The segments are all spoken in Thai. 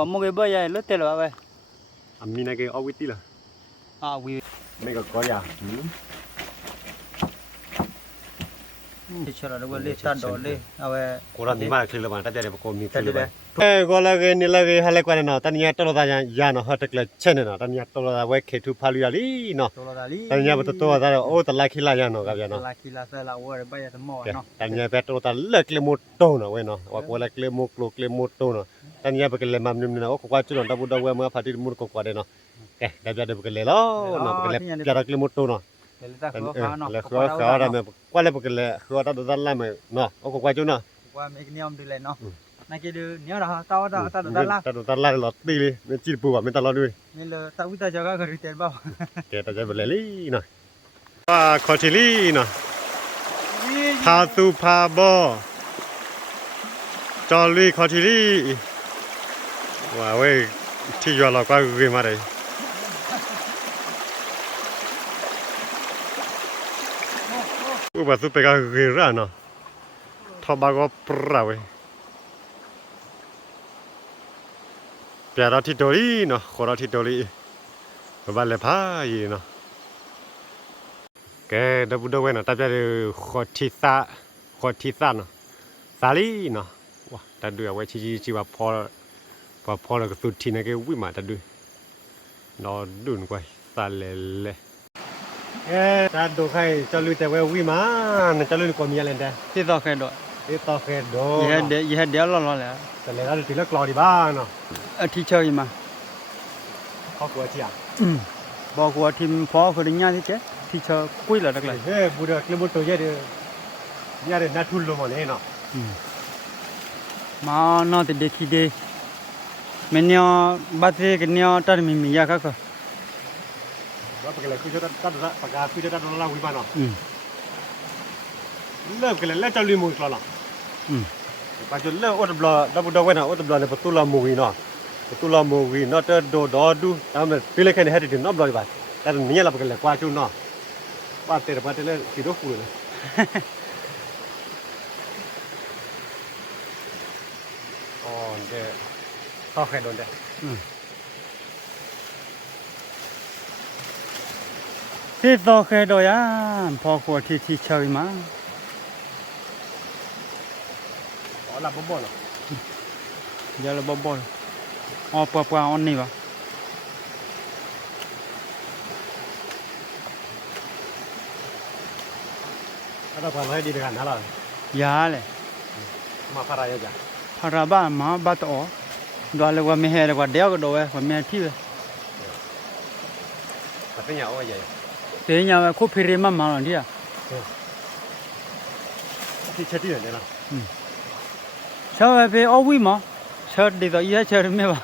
quả mua cái bơi lướt tên là vậy mi này cái ao vít là vì mấy cái có ya thì cho là nó lên tan đỏ lên vậy cô ra mà khi là bạn ta để cô mi khi là gọi là cái này là cái hai cái nào ta nhớ tôi là ya nó hết cái chân nó ta nhớ tôi là vậy khi thu phalu ali nó ta nhớ bắt tôi là ô ta lại khi là ya nó cái nó lại khi là sẽ là vậy bây giờ mỏ nó ta nhớ bắt tôi ta lấy cái một tô nó vậy nó hoặc là cái một tô nó ta nhớ bắt cái làm mình nó có quá chút nó ta bút đâu mà phát đi một cục qua đây nó cái đại gia được cái lẽ đó nó cái lẽ ra cái một tô nó là khó ra mà qua lại cái lẽ khó ta được lại mà nó có qua chỗ nó qua mấy cái niêm đi lên nó này kia đưa nhớ là tao được ta lại lọt đi đi mình chỉ bùa mình ta lọt đi mình là tao biết tao cho cái tiền bao cái taจะไปเลยหน่อยว่าขอทีลี่หน่อยพาตูพาบอจอลี่ขอทีลี่ว้าวเว้ยที่ยอเราก็เรียมาเลยอุบัติเหตุก็เกิดเนาะทบก็ปราเว้ยเปียร์ที่โดลีเนาะขอเราที่โดลีบ้านเล็บพายเนาะแกดับดับเว้ยเนาะแต่จะขอทิศเนาะสาลีเนาะว้าแต่ดูเอาไว้ชี้ว่าพอแล้วก็สุดที่นั่นก็วิ่งมาแต่ดูนอนดุนกว่าสาเลแต่ดูใครจะลุยแต่ว่าวิ่งมาจะลุยกว่ามีอะไรแต่ที่ต่อแค่ด้วยที่ต่อแค่ดูยี่ห้อเดียวร้อนๆเลยแต่เลยเราถึงแล้วกรอดีบ้างเนาะที่เชยมาเขากลัวเจียบอกว่าทีมพอคนนี้ที่เจ๊ที่เชยคุยแล้วนักเลยเฮ้ยบุตรเลี้ยงบุตรตัวเยอะเดี๋ยวนัดทุนลงมาเนี่ยเนาะมาเนาะแต่เด็กขี้เด็กเมื่อเนี่ยบัตรเกี่ยวตัดมียาก็ว่าเป็นอะไรคุยจะตัดปากกาคุยจะตัดเราวิ่งมาเนาะเริ่มกันแล้วจะลุยมือก่อนเนาะปัจจุบันเริ่มอดบลอดับดับเว้ยนะอดบลอในประตูละมือเนาะประตูละมือเนาะจะโดดดูทำแบบปีเล็กแค่ไหนให้ถึงนับบลอยไปแต่เนี่ยเราเป็นอะไรกว่าจุนเนาะว่าเตะเลยสีดอกฟูเลยอ๋อเดี๋ยวเข้าแค่โดนเด้ที่ต่อแค่ด้วยพอควรที่เชยมาอ๋อหลับบ่เหรอเดี๋ยวเราบ่อ๋อปะอันนี้วะถ้าเราฟังให้ดีด้วยกันนะเรายาเลยมาพารายาพาราบ้ามาบัตรอ๋อดูอะไรว่าไม่เห็นว่าเดี๋ยวก็ดูว่าไม่ที่เลยแต่เป็นอย่างว่าใหญ่เดี๋ยวเนี่ยว่าคู่พิริมาหลังที่ที่เช็ดที่ไหนเนี่ยนะชาวไปเอาวิ่งมั้งเชิดดีต่อยี่ห้อเชิดไม่ว่า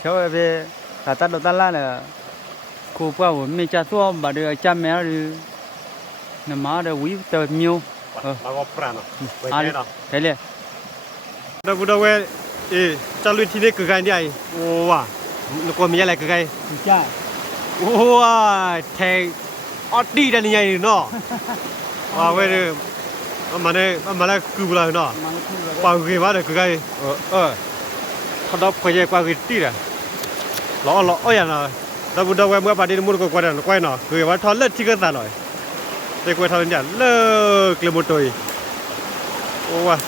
ชาวไปตัดล่าเนี่ยคู่ป้าผมไม่จะตัวบัดเดี๋ยวจำแม่หรือเนี่ยมาเดี๋ยววิ่งเติมมิวมาก็ปราณเนาะไปเนาะเฮ้ยเลยดับเว้ยจะลุยที่นี่คือไงเนี่ยโอ้ว่ะนึกว่ามีอะไรคือไงจ้าโอ้ว่ะแทงออดดีได้ยังไงเนาะว่าเว้ยมันเลยคือบุหรี่เนาะปากคือว่าคือไงถ้าดับไปยังปากคือตีเลยล้อโอ้ยนะดับเว้ยเมื่อปาร์ตี้มุ่งก็กวาดกวายเนาะคือว่าทอดเลือดที่กันตาหน่อยแต่กวาดทอดเนี่ยเลิกเลยหมดตัวโอ้ว่ะ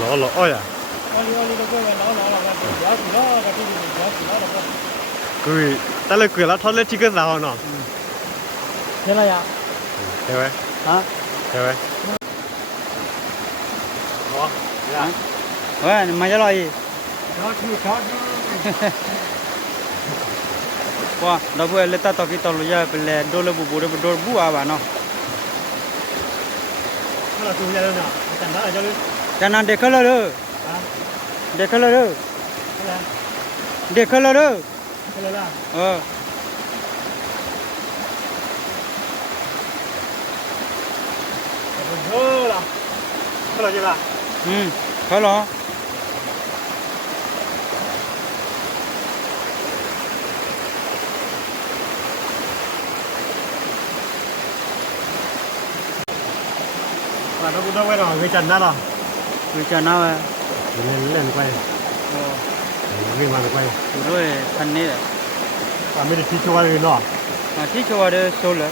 ล้อโอ้ยคือแต่เลยคือแล้วทอดเลือดที่กันตาเนาะเท่าไรอ่ะเท่าไหร่ฮะเท่าไหร่เฮ้ยมาจะลอยว่าเราเพื่อเล่นตาตอกิตอลุยาเป็นเล่นโดนเลยบูโดนบูอาบ้านเนาะเราดูยังไงเนาะจันทร์อะไรจะรู้จันทร์เด็กเขาเลยเด็กเขาเลยเด็กเขาเลยเออล่ะเขาเลยจะล่ะเขาเหรอ đâu cũng đâu quay rồi người trần đó rồi người cha nào à lên quay người mà quay rồi thành này à mình đi chơi rồi nó à chỉ cho vào đây số rồi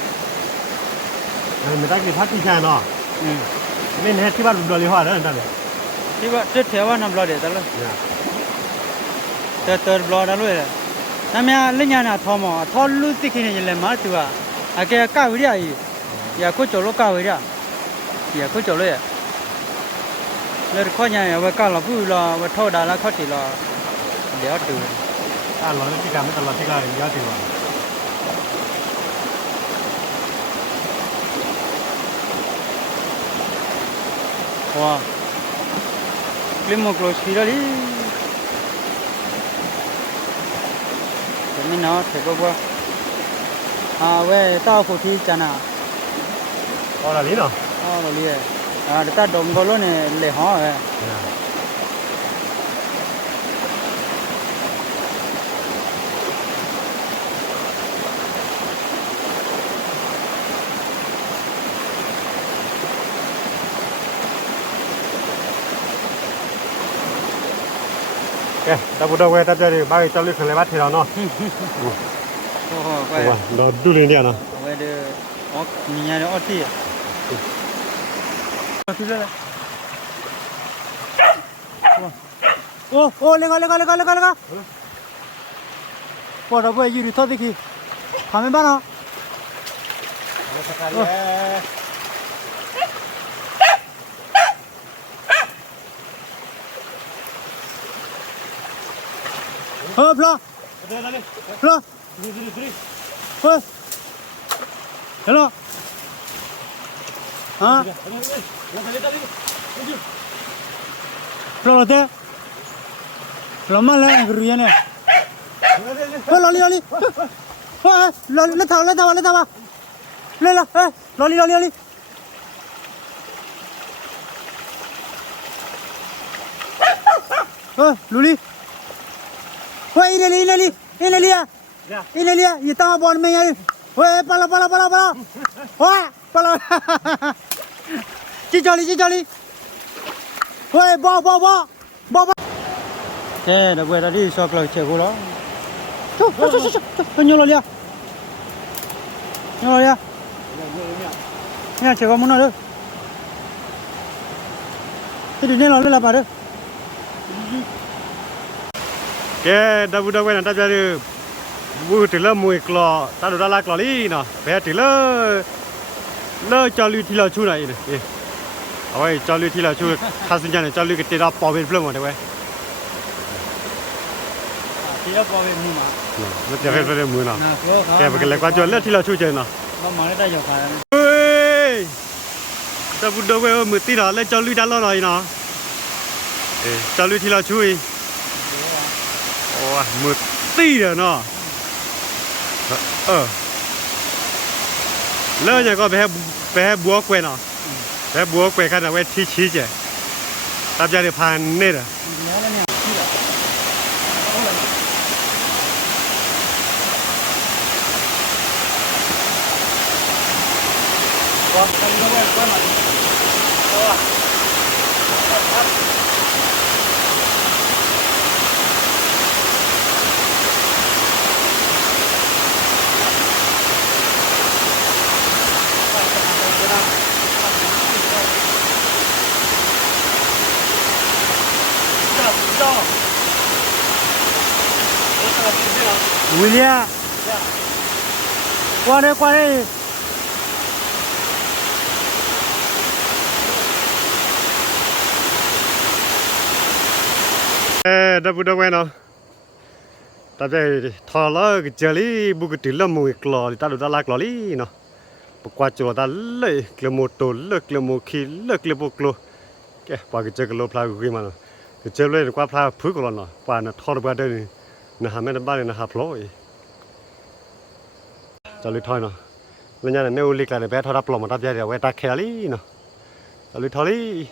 người ta cứ phát đi chơi nó ừ mình hết cái bắt đồ liều hoa đó người thì vậy chết theo anh làm lo để ta luôn từ lo đó luôn nãy mình lên nhà nào thò lúc tí khi này lên mà tu à cái cao vậy đi ya có chỗ lo cao vậy đi ya có chỗ lo yaเลยข้อใหญ่ไว้ก้าวเราพูดเราไว้โทษได้แล้วข้อที่เราเดี๋ยวดู à lo cái cảm cái lo cái giá trị rồi ว้าคลิปมันกลัวชีแล้วดิแต่ไม่น่าเถอะว่าเว้ยต้าผู้ที่จะน่ะ อ๋อlà lý nó เราเรียกแต่ต้าดมก็รู้เนี่ยเลยห่อเว้ยta bắt đầu quay ta chơi thì bao giờ cho lưu khởi lại bắt thì nó โอ้โหไป nó đu lên đi nó เว้ยเดี๋ยวมีอะไรออตี้ที่เลยโอ้เล็กปวดเอาไปยืดทอดดิคีทำไม่บ้านเหรอพลาเฮ้ยฮัลโหลฮะพลาเต้พลามาเลยกรุยเนี่ยเฮ้ยลอลี่เฮ้ยลอลี่เล่นเท้าเล่นละเฮ้ยลอลี่เฮ้ยลูลี่เฮ้ยอินเลียยี่ตั้งบอลไม่ยังเฮ้ยปลาเฮ้ยปลาจิจอลี่เฮ้ยบอเจ้เดี๋ยวเวลาที่ชอบเราเชื่อกูแล้วชุบโยนเลยเนี่ยเชื่อว่ามึงน่ะเด้อที่เดี๋ยวนี้เราเล่นละป่ะเด้อ cái đâu đâu quay là ta chơi được vui từ lớp mùi clò ta được ra la clò đi nè bé từ lớp cho lưu thì là chu này này ôi cho lưu thì là chu khai sinh này cho lưu cái tiền đó bỏ bên phương mà được quay ที่เราบอกเป็นมือมา nóจะเป็นเป็นมือเนาะ แก cái cái này qua cho lớp thì là chu chơi nè เรามาได้ยกขา ơi ta vui đâu quay mùi tí đó lên cho lưu đã lo rồi nè cho lưu thì là chu ôi mùi tí rồi nè lỡ nhà có bé búa quên à bé búa quên cái nào quên thi chí chứ tao ra được pan nè rồi William qua đây đâu quen nào ta về thò lỡ cái chơi lý bu cái tiền lâm mùi clò thì ta được ta la clò lý nó qua chỗ ta lấy cái một tổ lấy cái một khi lấy cái một clò cái qua cái chơi cái lô pla cái mà cái chơi lấy qua pla phứ của nó qua nó thò được qua đây nó hàm mấy năm ba này nó hạp lỗi cho lưỡi thoi nó lần này nếu lịch là bé thoi đắp lồng mà đắp ra thì quay ta khéo lý nó cho lưỡi thoi lý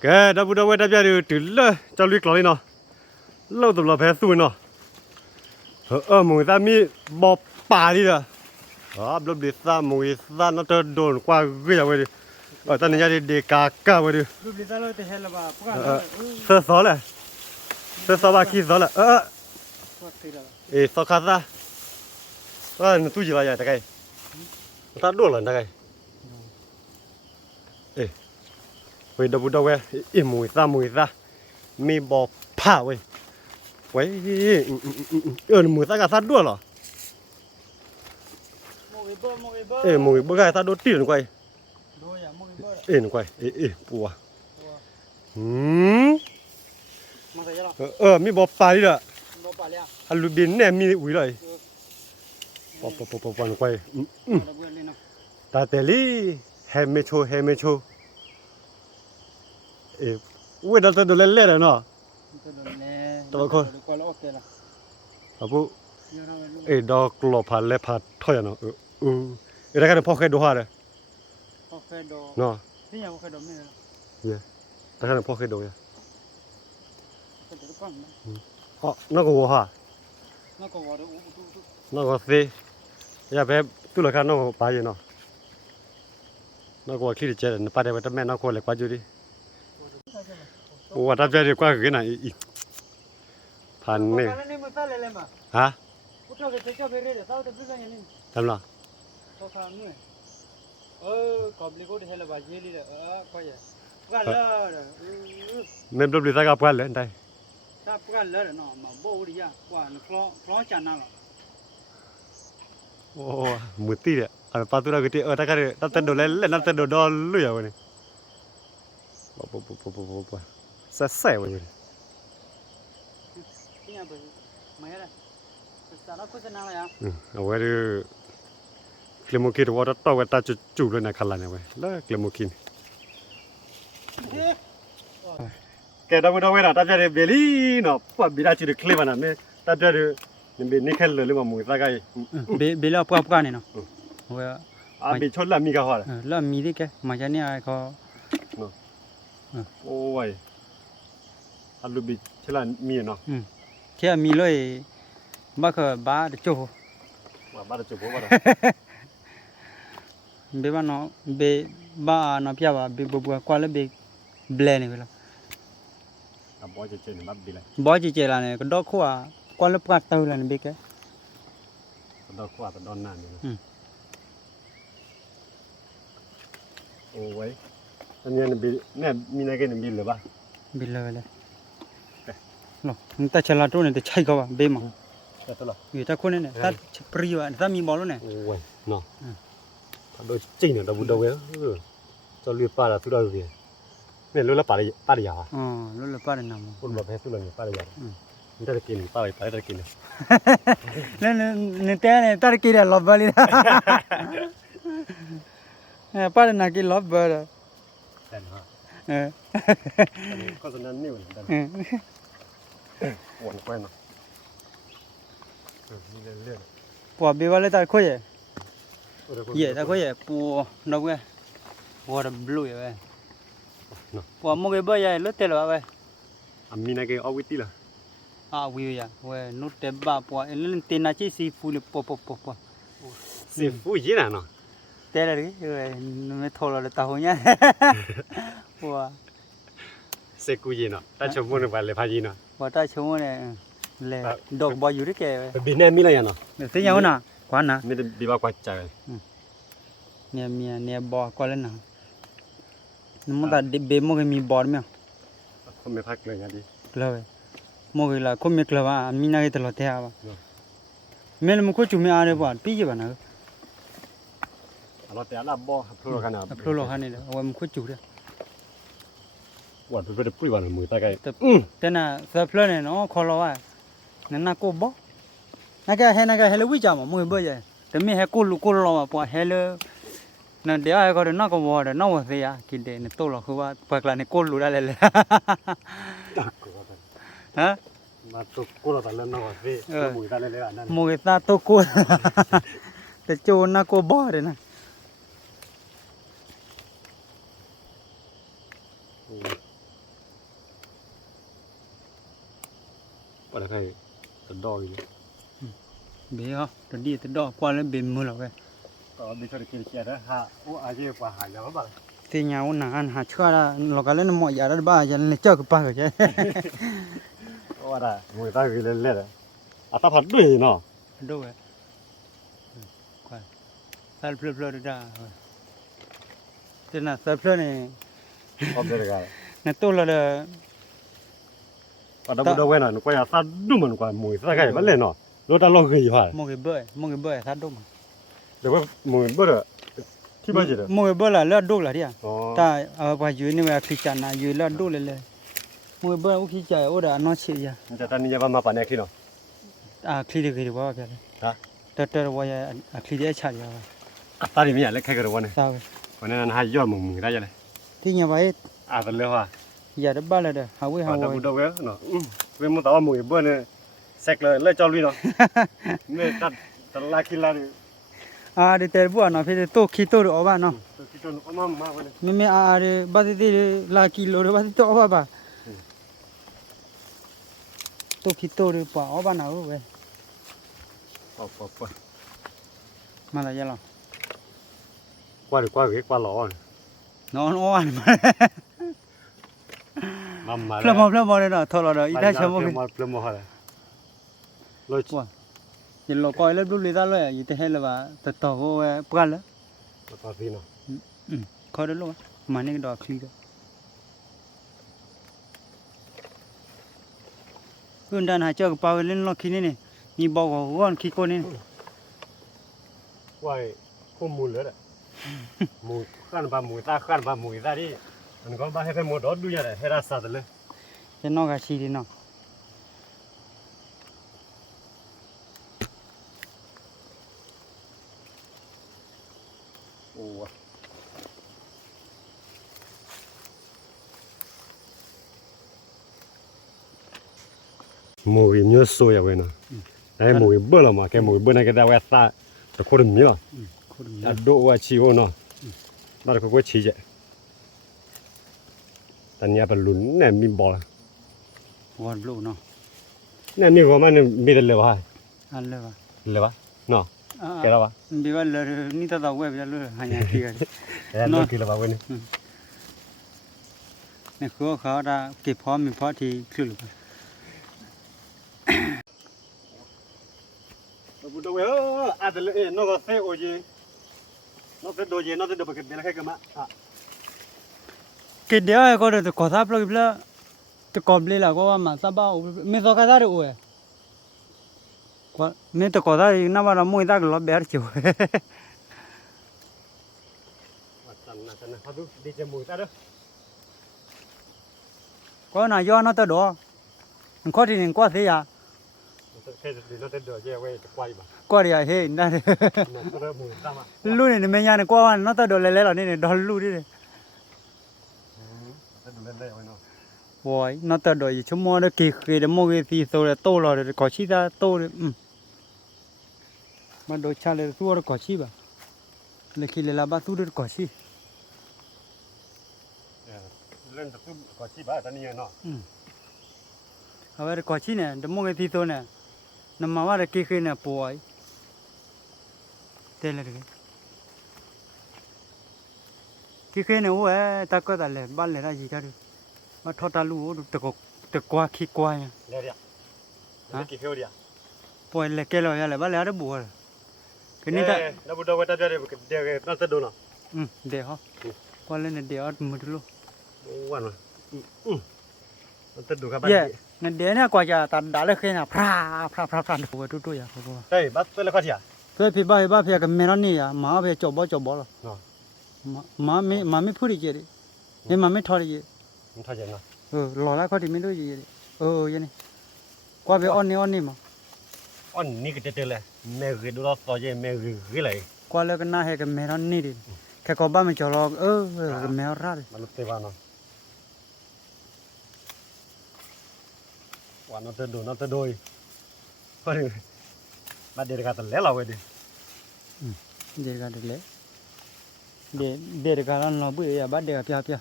cái đắp đâu quay đắp ra được từ lơ cho lưỡi cỏ đi nó lâu tụi nó bé xuôi nó mùi ta mi bò bà đi rồi บลูบิซ่ามุยซ่าน่าจะโดนกว่าเกี่ยวไปดิตอนนี้จะเด็กกากาไปดิ รูปลิซ่าเราแต่เห็นแล้วป่ะพวกเรา เสื้อซอเลยเสื้อซอบาคีซอเลยพวกตีแล้ว ซอคาซาตู้จีละยังตะไคตาโดนหลังตะไคเว้ยดับบุดเว้ยมุยซ่ามีบอกผ้าเว้ยเว้ยมุยซ่ากาซาด้วยเหรอมุยบ่กาซาด้วยตีนกว่าหนูกว่าปัวมาใส่ยังหรอ มีบอกปลาดิล่ะ บ่ปลาเลยอ่ะ ฮัลโหลบินเนี่ยมีอุ้ยเลยปอหนูกว่าตาเตลี่เฮเมโชเว้ยดันตัวเล่นๆเนาะตัวคนอะปุ๊ดอกกลอพันเล็บพัดถอยเนาะได้กันพอแค่ดูฮะเลย พอแค่ดอ เนาะ นี่ยังพอแค่ดอไม่เลย ได้กันพอแค่ดูเนี่ย ก็จะก้อนนะ นอกก็ฮะ แล้วก็ว่าดู นอกก็สิอย่าแบบตุลาการนอกไปเนาะนอกก็คิดเจนปาเดวัตแม่นอกคนเล็กกว่าอยู่ดิโอ้ว่าทับใจดีกว่าคือไหนอีกพันนี่ฮะทำหรอ กอบลิโก้ที่เฮลบาเยลีเลยก็ยังก็เลยเมมดูบลิซ่ากับกันเลยได้ ถ้าก็เลยเนาะมาโบดีอ่ะกว่าคล้อจันนั่นหรอ โอ้มือตีเนี่ยปาตุระกตีถ้ากันนั่นเต้นโดนเล่นนั่นเต้นโดนดอลลุยอ่ะวันนี้ปุ๊บเสียวันนี้ นี่ยังเป็นไม่อะไรสารพัดนั่นเลยอ่ะเอาไว้ดูเคลมกินว่าจะต้องไปตาจุเลยนะขันละเนี่ยเว้ยแล้วเคลมกินแกดาวเวน่ะตาจะเบลี่เนาะปุ๊บบิดาจิรเคลมันน่ะเนี่ยตาจะเนี่ยเป็นนิเคลเลยมั้งมึงตาไกเบลล์ปุ๊บกันเนาะว่าบิชนละมีกันหัวแล้วมีดิแกมาจากเนี่ยเขาโอ้ยฮัลโหลบิชละมีเนาะแค่มีเลยบ้าคือบ้าเด็กโจ้บ้าจะจบว่าเบบานาะเบบ้านาะพี่ว่าเบบัวกว่าเลยเบเบลนี่ก็แล้วบอยจะเจอเนี่ยบ้าบิเลยบอยจะเจอแล้วเนี่ยก็ดอกขวากว่าเลยปากเตาแล้วเนี่ยเบแกดอกขวาดอนนานเนี่ยโอ้ยอันนี้เนี่ยมีอะไรกันบินหรือเปล่าบินเลยหรอมึงตาฉลาดตัวเนี่ยจะใช่ก็ว่าเบมั้งแต่ตัวละอยู่ตาคนเนี่ยตาปรีว่าตามีบอลแล้วเนี่ยโอ้ยเนาะโดยจริงเนี่ยเราบุดเอาไว้จะเรียบปลาละทุกดาวเลยเนี่ยรู้แล้วปลาได้ยารู้แล้วปลาได้น้ำคนแบบให้ทุกเรื่องปลาได้ยามันจะกินปลาได้กินเนี่ยแต่เนี่ยตากินแล้วลบบลีนะปลาได้น่ากินลบบเลยแต่ฮะก็สนั่นนิ่วเลยหวานกว่าเนาะนี่เรื่องปัวเบว่าเลยตาคุยเย่ตาคุยปัวนกเว้ยปัวดำบลูเว้ยปัวมกเบ้ยเลือดเตลวะเว้ยมีนักเก็เอาวิธีละวิวยเว้ยนุชเตบ้าปัวเล่นเตน่าชีซีฟูเลยปัวซีฟูยี่น่ะเนาะเตลเลยเว้ยไม่ทอลเลยตาหัวเนี่ยปัวเซกูยี่เนาะตาชมพูนไปเลยพายีเนาะปัวตาชมพูเนี่ยเลยดอกบอยอยู่ที่แกเว้ยบินเนี่ยมีอะไรเนาะเสียงวันน่ะกว่าน่ะไม่ได้บีบากว่าใจเนี่ยบอกว่าเล่นน่ะนี่มันแต่เบมก็มีบอลมั้ยคนไม่พักเลยนะดิเลยมองเลยคนไม่กลัวว่ามีนักตลอดเท่าว่าเมื่อมันก็จุ่มอะไรบ้างปีจีบ้านนะเราแต่ละบ่พลุกันนะพลุโลกันนี่แหละว่ามันก็จุ่มเลยว่าเป็นไปได้ปุ้ยวันมือตาไกแต่น่ะเสือพลุเนี่ยเนาะคอเราว่านั่นน่ะก็บ่นักเฮลวิจามมือเบื่อแต่ไม่เฮกูเราว่าพอเฮลนั่นเดี๋ยวไอ้ก็เดี๋ยวน่าก็ว่าเดี๋ยวน่าว่าเสียกินเดี๋ยวนี่โตแล้วคือว่าปากลานี่กูรู้ได้เลยฮะมาตุกกูเราแต่เล่นน่าว่าเสียมือตาเลยนั่นมือตาตุกกูแต่โจน่าก็บ่เลยนะว่าใครจะดอยเบี้ยตอนนี้จะดอกกว่าแล้วเบ็มมือเราไง ก็มีคนกินเชียร์นะฮะโอ้อาเจียกว่าหายแล้วบ้าง ทีเงาหนาหาชั่วละเราก็เล่นหมอยาได้บ้าจะเล่นเจ้ากับป้าก็ใช่ ว่าได้มวยตั้งคือเล่นๆอ่ะถ้าผัดด้วยเนาะ ด้วยกว่าสารเพลิดได้ทีน่ะสารเพลิดเนี่ย พร้อมเลยกัน เนี่ยตัวเราเด้อ ก็ดับเบิลเว้นน่ะหนูก็อยากซัดดุมันกว่ามวยสักไงมันเล่นเนาะรถตลกคืออยู่ฮะ มองเบื่อทัดดุม เดี๋ยวว่ามวยบ่เด้อที่บ้านจิเด้อ มองเบื่อละเลือดดุละที่อ่ะ อ๋อ แต่พออยู่นี่ว่าพิจารณาอยู่เลือดดุเลยมองเบื่ออุคิใจโอ้เด้อน้องเชีย มันจะตอนนี้จะมาปานนี้คิดเนาะ คลีดีคือว่าแบบแต่ว่าคลีดีชาดีว่า ตอนนี้มีอะไรแค่กระวันเนี่ย ทราบ วันนั้นให้ยอดมึงได้ยังไง ที่เนี่ยไว้ ตอนเลี้ยวว่า อย่าได้บ้าเลยเด้อหาไว้หา ดับ ไว้ เบิลเว้เนาะเว้มันต่อมวยบ่เนี่ยเสกเลยเจ้าลุยเนาะเนี่ยตัดตลาดกินลาดิ เดี๋ยวแต่บัวเนาะพี่โตขี้โตออกบ้านเนาะ คิดจนอ้อมมาวันนี้ ไม่เดี๋ยวบัดนี้ลากิโลเดี๋ยวบัดนี้โตออกบ้านโตขี้โตเดี๋ยวป่าออกบ้านเอาเว้ย ปอ มาละยังล่ะ กว่าเวกว่าหล่อน อนอ้วนมา มา เพลมเลยเนาะทอเราเด้ออีได้ชมบ่ เพลมฮะเลย ว่ายินโลกอยแล้วดูเลยได้เลยอยู่ที่ให้ละว่าแต่ต่อโหปกันละ ต่อสิเนาะ ขอได้ลงมานี่ดอกคลีก็คืนด้านหาเจ้ากับปาเล่นล็อกขี้นี่มีบอกว่าก้อนขี้ก้นนี่ ว่าข้อมูลเลยอ่ะหมูขั้นปลาหมูตาขั้นปลาหมูตาดิมันก็บ้าให้เป็นหมดรถดูยังไงให้รักษาเลย จะนอกกะชีดีเนาะ โอ้หมูยิ่งเยอะสวยอ่ะเว้ยเนาะไอ้หมูเบื่อแล้วมาแกหมูเบื่อนั่นก็ได้ว่าตาแต่คนมีอ่ะ คน อ่ะดูว่าชีวเนาะนั่นก็ชีเจตอนนี้เป็นลุ้นเนี่ยมีบอล วอนบลูเนาะ เนี่ยมีว่ามันมีแต่เลยวะ อันเลยวะ เลยวะเนาะแกแล้ววะ บีว่าเลยนี่ตาเว็บจะเลยหายขี้กัน เออเลิกกินแล้ววะเว้ย เนี่ยคือเขาได้เก็บพร้อมมีพอที่คลื่น บุตรเว้ยอาจจะเออนอกเสียโอเยนอกเสียโดเยนอกเสียโดไปกันเดี๋ยวแค่กันมาอ่ะ que de ahí corre de cosa pero que te comple la cosa más saba me toca dar o me te cosa y nada más muy da lo ver chiu จันนะพาดูดีเจมูตาเด้อ có nào do nó tới đó có thì có thế à แค่ดีนอกเสียโดเยเว้ยจะควายมา có thì hay nè เนี่ยก็เริ่มมูตามา lu này mình nhà này qua nó tới đó lấy là này đó lu đi จะดูเล่นได้ไว้เนาะ rồi nó tới đó chúng mua nó kỳ kỳ để mua cái gì rồi to rồi có chi ra to rồi mà đồ chaเลยตัวก็ชีบ่เลยคิดเลยละบาตัวก็ชี เล่นแต่ตุ้มก่อนชีบ้าตอนนี้เนาะ เอาไว้ก็ชีเนี่ยเดี๋ยวมองไอ้ที่ตัวเนี่ยน้ำมาว่าเกี่ยเนี่ยป่วยเท่เลยเกี่ยเนี่ยโอ้ยตาก็ตาเลยบ้านเลยได้ยี่กันมาทอดตาลูตะกว่าขี้กว่าเนี่ย เดี๋ยวฮะกี่เที่ยวเดียว ป่วยเลยแกเลยอะไรบ้านเลยได้บัวคือนี่แต่ แล้วบุตรเว้ยตาเดี๋ยวน่าจะดูเนาะ เดี๋ยวพอเล่นเดี๋ยวมือดู โอ้วันน่ะน่าจะดูครับ เย่นั่นเดี๋ยวเนี่ยกว่าจะตัดด่าเลยแค่น่ะพระดูว่าดูอย่างเขาบอก เฮ้ยบัสเป็นอะไรกันเนี่ย เพื่อพี่บ้าเพื่อกันเมรนี่อ่ะมาเพื่อจบหรอมาไม่พูดอีกเลยเนี่ยมาไม่ทอดอีก มันท่าเย็นเนาะ หล่อแล้วเขาที่ไม่รู้อีกยันนี่กว่าไปอ่อนนี่มา อ๋อนี่ก็จะเจอเลยแม่คือดูเราต่อเย็นแม่คืออะไร กว่าแล้วก็น่าให้กันเมรนี่ดิแค่ก็บ้าไม่จอดกันเมรรัด มันเตวานาวันนั้นจะดูเพราะมาเดี๋ยวกันแล้วเราเว้ยดิ เดี๋ยวกันเลยเดี๋ยวกันเราบุ้ยบ้าเดี๋ยวพี่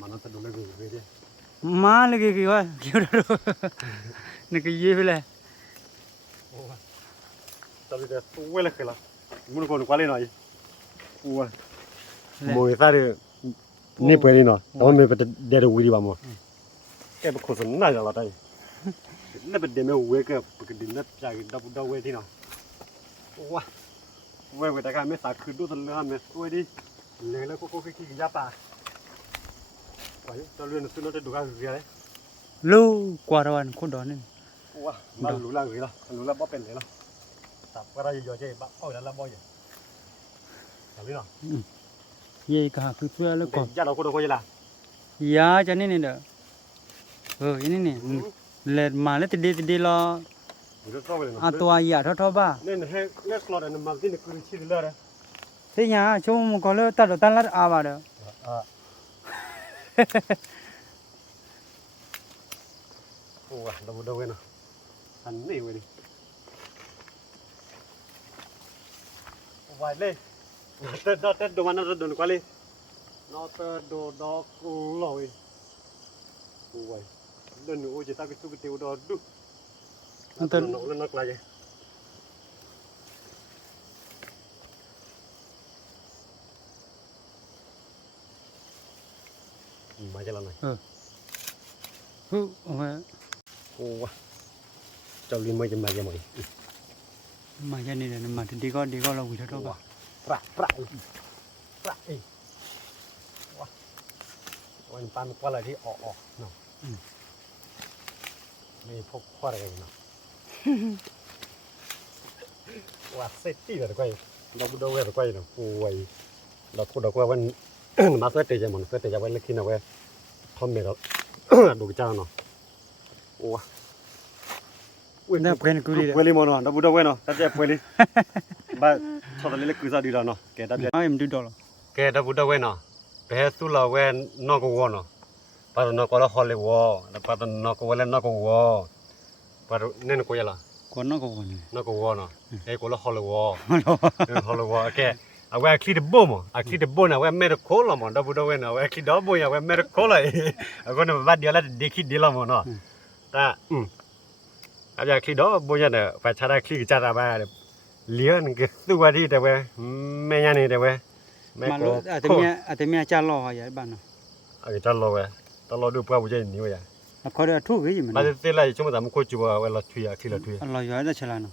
มันจะดูเลยกูเว้ยดิ มาเลยกี่วะกี่วันนี่ก็ยี่ไปเลย โอ้ตอนนี้จะตัวเล็กเลย mun ko kwale no wa mo sa de ni pwe ni no do me pe de wi ba mo ke ba ko so na ja la dai le be de me we ke ke din na ja da bu da we ti no wa we ta ka me sa khu do le ha me we di le ko ki ya pa wa to le no su no de do ga ri le ลูกว่าวันคนดอนนี่ wa ma lu la ba pen le la ta pa ra yo je ba o da la bo ye ya li no เย่ก็คือเพื่อแล้วก็ ya lo ko do ko ye la ยาจะนี่นี่เด้อนี่นี่เลมาเลติดรอ bu so we no อาตัวอย่าทอบ้า ne ne he le klo da ne ma tin ku chi le da เสียช่วงก็เลยตัดตันลัดอาบาเด้อ wa da bu da we no an ni we ni wa le ta do ma na do kwa le no ta do do ku lo we wa le nu o je ta ku tu te do du no no kla ye ma ja la na ฮู้โอ้ย wa chao li mai je ma je mai มาจะนี่เด้อมาดีก็เราวิทอบ้า pra wa wan pan kwa la di o no me phok kwa ra no wa se ti da kwai da bu do we da kwai no oi da ko da kwa wan ma se te je mon se te ja wa le kin na we thom me da do cha no wa น่าเพื่อนกูดีเด้อ pwe li mo no da bu do we no ta je pwe li ba tho da le ku sa di da no ke da je อ้ายมันดูดอล ke da bu do we no be su la we no ko wo no pa no ko la ho le wo da pa no ko le no ko wo pa ne no ko ya la คนนอกก็วน no ko wo no e ko la ho le wo ฮัลโหล ho le wo ke a we cli de bo mo a cli de bo na we me de ko la mo da bu do we no we cli do bo ya we me de ko la a ko no va di la de ki di la mo no ta a ja cli do bo ya ne fa cha da cli cha da ba lian ke su wa di de we me ya ni de we มาโลอาจจะมีอาจารย์รออย่าบ้านเนาะ a ke cha lo we ta lo du pa bu je ni we ya เขาได้ทุกข์อยู่มัน ma de la chu ma da mo ko chu wa we la thu ya cli la thu อร่อยอยู่ได้ฉลาดเนาะ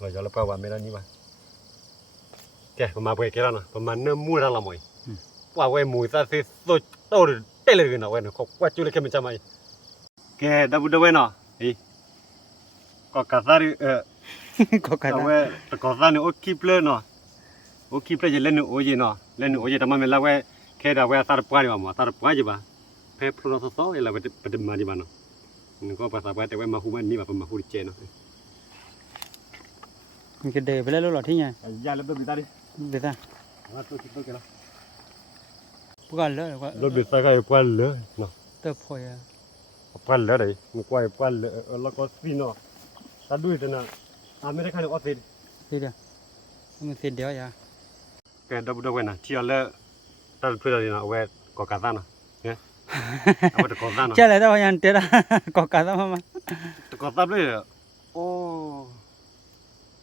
lo ya la pa wa me la ni ba ke ma pwe ke la na pa ma ne mu ra la moi wa we mu sa se so to de le na we no ko kwa chu le ke me cha mai ke da bu de we no hi ko ka sa ri ก็กัด we ko sa ni o keep le no o keep le je le ni o je no le ni o je ta ma me la we ke da we sa pa ni ba mo sa pa je ba pe pro no so la we de ma di ba no ni ko pa sa pa te we ma hu ma ni ba pa ma hu che no มันก็เดไปแล้วหรอที่ไง ya le be bi ta ri เดี๋ยว ma to ki to ke la พวกกันเลยว่า lo be sa ka e pa le no เติบพอย pa le dai ni kwa e pa le la ko si no ta du de na a me de ka ni o se ดีเดียวมันเสร็จเดี๋ยวอย่า ke da bu da we na ti le ta phu da ni na we ko ka ta na ye a we ko ta na เจ้าอะไรต้องยันเตะละก็กัดมา ko ta le o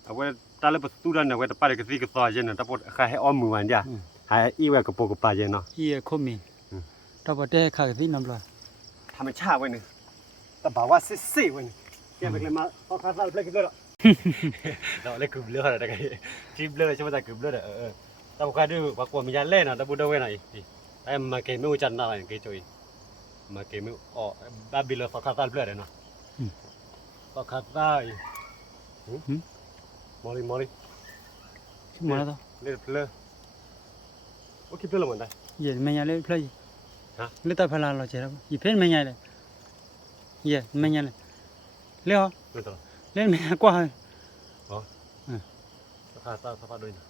a we ta le pa tu da na we ta pa le ke si ke so je na ta po ka he o mu wan ja ha i we ko po ko pa je no อีคมมีเราบอกได้ข่าวที่น้ำลอย ธรรมชาติเว้ยนี่แต่บอกว่าซิเว้ยนี่แกไปเลยมาพอคาซาเล็กเลยเราเล็กกึบเลือดอะไรกันจีบเลือดใช่ไหมแต่กึบเลือดแต่บอกว่าดูว่ากลัวมียาเล่นนะแต่บุดเว้ยหน่อยแต่มาเกมิวจันน่าอะไรเกจอยมาเกมิวอ๋อบาบิลพอคาซาเลือดเนาะพอคาซามอลี่ หมดแล้วต่อ เลือดเลือดโอเคเลือดหมดได้ เย็นไม่ยังเลยเพลย์เลือดตาพลาเราเจอแล้วอีเพนไม่ยังเลยเย็นไม่ยังเลยเลี้ยว เลือดต่อ เล่นไม่กว่า คาซาสภาพด้วยนะ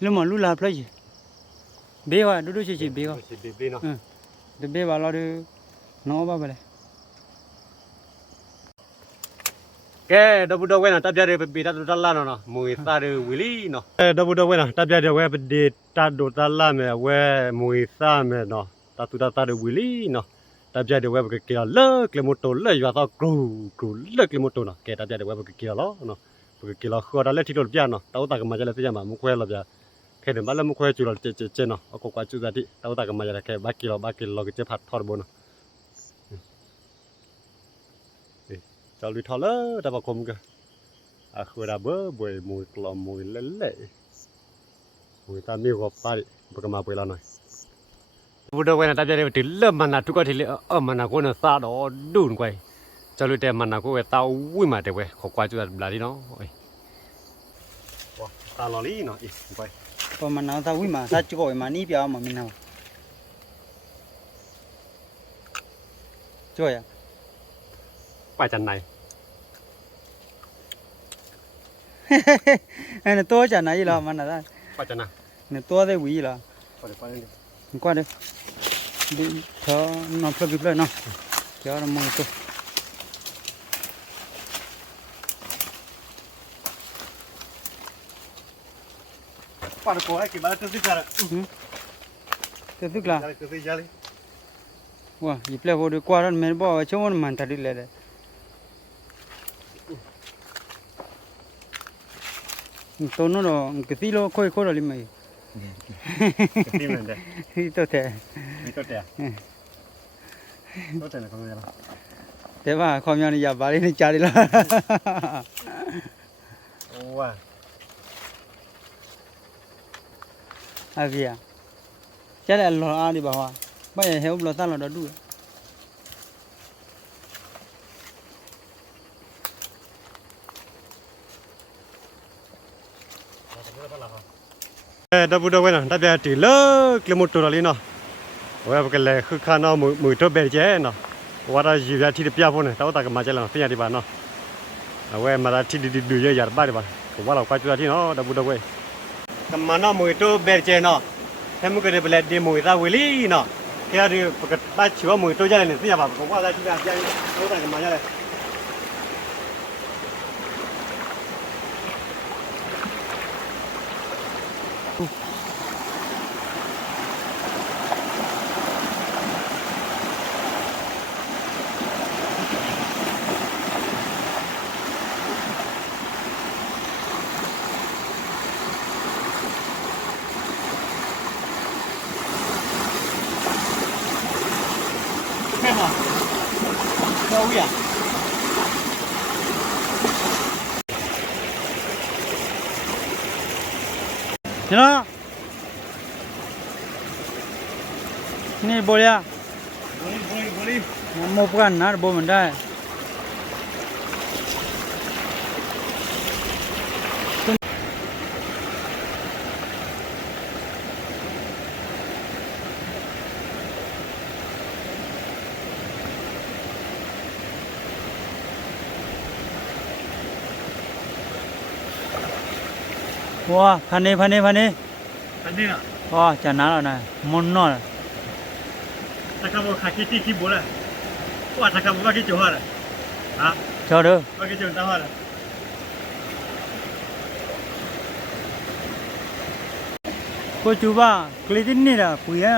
เรื่องมันรู้ลาเพลย์เบี้ยวดูชิเบี้ยว ชิบีเนาะ เดี๋ยวเบี้ยวเราดูน้องบ้าไปเลย แกดับบุดเวนะตับยาเรไปบีตัดตัดลาเนาะมวยตาเรวิลีเนาะดับบุดเวนะตับยาเรเวไปดีตัดตัดลาเมเวมวยซาเมเนาะตัดตัดเรวิลีเนาะตับยาเรเวไปเกี่ยวเลิกเลยมุตโตเลยอยู่ว่าต้องกรูเลิกเลยมุตโตเนาะแกตับยาเรเวไปเกี่ยวล้อเนาะพ กิโลคือเราเล่นที่โดนเปียเนาะเต้าตากมาจะเล่นที่ยังมามุกเวลเราจะแค่เดิมบ้านเรามุกเวจุเราเจเนาะเอากว่าจุดที่เต้าตากมาจะแค่บากิโลก็จะผัดทอดบนเนาะจะลุยทอดเลยแต่บางคนก็คือเราเบื่อบ่อยมวยกลอมมวยเล่มวยตามีกว่าป้าดิปกมาไปแล้วหน่อยบุตรเว้ยนะแต่จะได้ถึงเริ่มมันนะทุกคนที่มันนะคนน่ะซาดอดูนกว่าจะลุยแต่มันนะก็เว้ยเต้าวิ่งมาเดี๋ยวเว้ยขอกว่าจุดบลาดิเนาะตาลอลี่เนาะอีกไป พอมันเอาตาวิ่งมาถ้าจะก่อยมานี่เปียวมาไม่เอาช่วยอ่ะ ไปจันไหน ไอ้เนี่ยตัวจะไหนล่ะมันน่ะได้ ไปจันนะ เนี่ยตัวได้หวีล่ะ ไปเลย มันกว่าเด้ดิเธอน้องพลึกเลยเนาะเดี๋ยวเรามองตัว ไปเลยโก้ไอ้กี่บาทตัวที่จะ ตัวตึกล่ะ ตัวที่จะเลย ว้าอีเปล่าพอดีกว่านั้นแม่บอกว่าช่วงมันตัดดิเลยตัวนู้นอ่ะก็ตีโลค่อยๆเลยมั้ย ที่มันเด้ ตัวแท้ มีตัวแต่ตัวแต่ละคนเลยล่ะ แต่ว่าความยาวนี่อย่าบาลีนี่จาริล่ะ โอ้ว่า อะเบียจะได้รออาดิบ่าวบ่อย่าเฮาบ่ตันรอดูดับบุดเว้ยนะดับยาตีเลิกเลยมุดตัวนี้เนาะเว้ยพวกเลยคือข้าเนาะมือตัวเบลเจเนาะว่าเราอยู่ยาที่เปียพวกเนี่ยแต่ว่าตากมาเจแล้วเปียดีบ้านเนาะเว้ยมาที่ดูเยอะยาบ้านดีบ้านผมว่าเราควาจุดที่เนาะดับบุดเว้ยแต่มาเนาะมือตัวเบลเจเนาะให้มันก็ได้เบลดีมือตาวิลี่เนาะแค่ที่ปกติบ้านชิวมือตัวใหญ่เนี่ยเปียบ้านผมว่าได้ที่ยาตัวตากมาเจเลย đâu vậy thế đóนี่บริยาโมบกันนะโบมันได้ว้าพันนี้อันนี้อ่ะ ว้าจะน่าแล้วนะมุนนอล ถ้าเขาบอกขาคิดที่คิดบุญอ่ะว่าถ้าเขาบอกว่าคิดจุ่มอะไรฮะ ชอบเด้อ ว่าคิดจุ่มตั้งอะไร กูจูบ้ากลีดินนี่ละคุยอ่ะ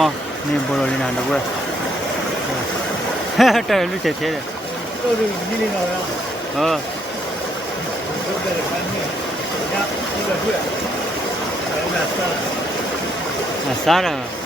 ว้านี่บอลลีน่าดูเว้ยเฮ้ยรู้เฉยๆเลย ก็ดูนี่เลยเนาะ ก็เป็นแบบนี้ยักษ์นี่ก็ด้วยอะไรแบบนั้น Asara.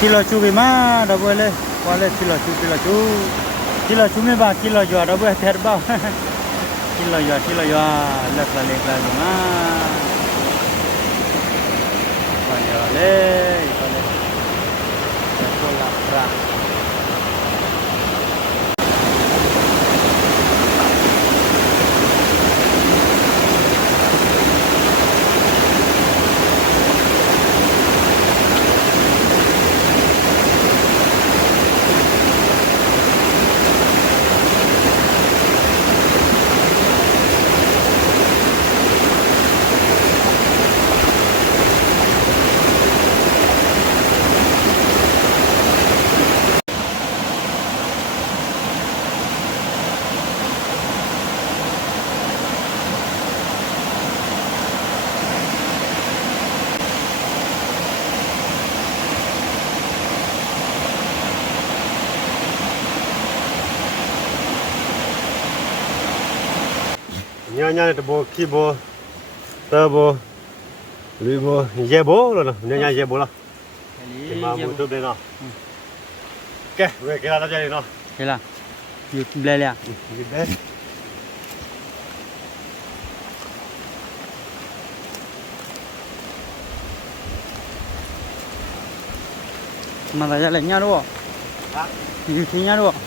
kilo chu bi ma da bo le qua le kilo chu me ba kilo yo da bo ter ba kilo yo la ma pa le con la fra nhanya de bo ki bo ta bo lui bo ye bo lo nhanya ye bo la ma mo to de no ke we ke la ja ni no thế là you ble le mà là ra lại nha đúng không? You thấy nha đúng không?